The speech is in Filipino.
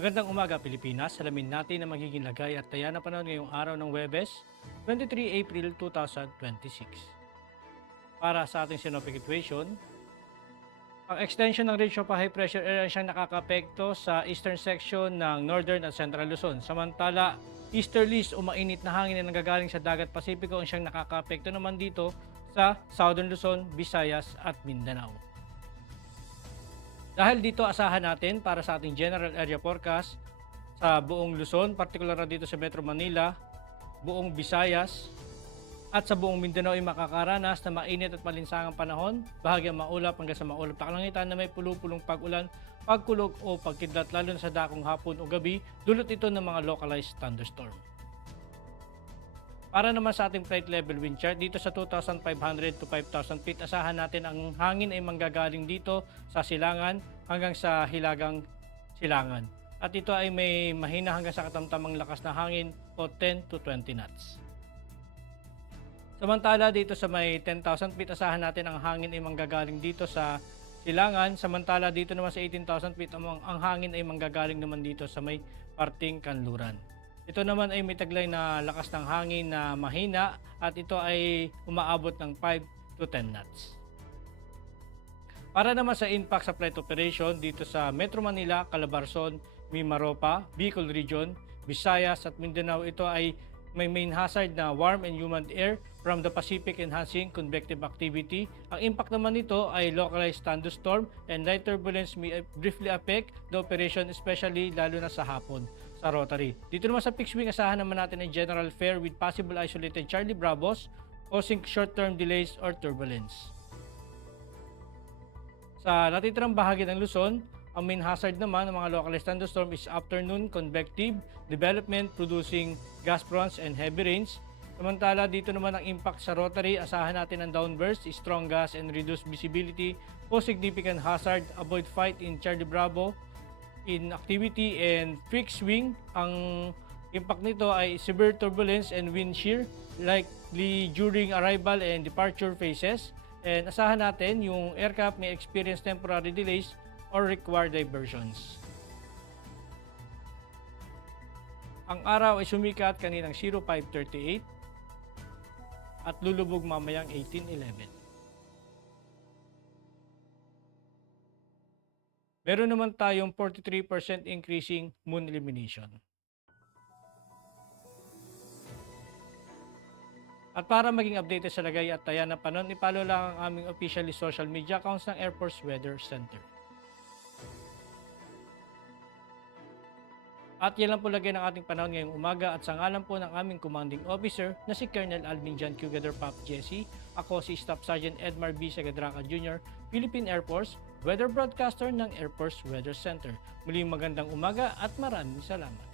Magandang umaga Pilipinas, alamin natin ang magiging lagay at taya na panahon ngayong araw ng Huwebes, 23 April 2026. Para sa ating synoptic situation, ang extension ng Ridge of High Pressure Area siyang nakakapekto sa eastern section ng Northern at Central Luzon. Samantala, easterlies o mainit na hangin na nanggagaling sa dagat Pasipiko ang siyang nakakapekto naman dito sa Southern Luzon, Visayas at Mindanao. Dahil dito asahan natin para sa ating general area forecast sa buong Luzon, partikular na dito sa Metro Manila, buong Visayas, at sa buong Mindanao ay makakaranas na mainit at malinsangang panahon, bahagyang maulap hanggang sa maulap na kalangitan na may pulupulong pag-ulan, pagkulog o pagkidlat lalo na sa dakong hapon o gabi, dulot ito ng mga localized thunderstorm. Para naman sa ating flight level wind chart, dito sa 2,500 to 5,000 feet, asahan natin ang hangin ay manggagaling dito sa silangan hanggang sa hilagang silangan. At ito ay may mahina hanggang sa katamtamang lakas na hangin o 10 to 20 knots. Samantala dito sa may 10,000 feet, asahan natin ang hangin ay manggagaling dito sa silangan. Samantala dito naman sa 18,000 feet, ang hangin ay manggagaling naman dito sa may parting kanluran. Ito naman ay may taglay na lakas ng hangin na mahina at ito ay umaabot ng 5 to 10 knots. Para naman sa impact sa flight operation dito sa Metro Manila, Calabarzon, Mimaropa, Bicol Region, Visayas at Mindanao, ito ay may main hazard na warm and humid air from the Pacific enhancing convective activity. Ang impact naman nito ay localized thunderstorm and light turbulence may briefly affect the operation, especially lalo na sa hapon sa rotary. Dito naman sa fixed wing, asahan naman natin ay general fair with possible isolated Charlie Bravos causing short-term delays or turbulence. Sa natitirang bahagi ng Luzon, ang main hazard naman ng mga localized thunderstorm is afternoon convective development producing gas fronts and heavy rains. Samantala dito naman ang impact sa rotary, asahan natin ang downburst, strong gas and reduced visibility o significant hazard, avoid fight in Charlie Bravo in activity and fixed wing. Ang impact nito ay severe turbulence and wind shear likely during arrival and departure phases. And asahan natin yung aircraft may experience temporary delays or require diversions. Ang araw ay sumikat kaninang 05:38 at lulubog mamayang 18:11. Meron naman tayong 43% increasing moon illumination. At para maging updated sa lagay at taya ng panahon, ipalo lang ang aming officially social media accounts ng Air Force Weather Center. At yan lang po lagay ng ating panahon ngayong umaga at sa ngalan po ng aming commanding officer na si Colonel Alvin John Q. Pop Jesse, ako si Staff Sergeant Edmar B. Sagadraca Jr., Philippine Air Force, weather broadcaster ng Air Force Weather Center. Muling magandang umaga at maraming salamat.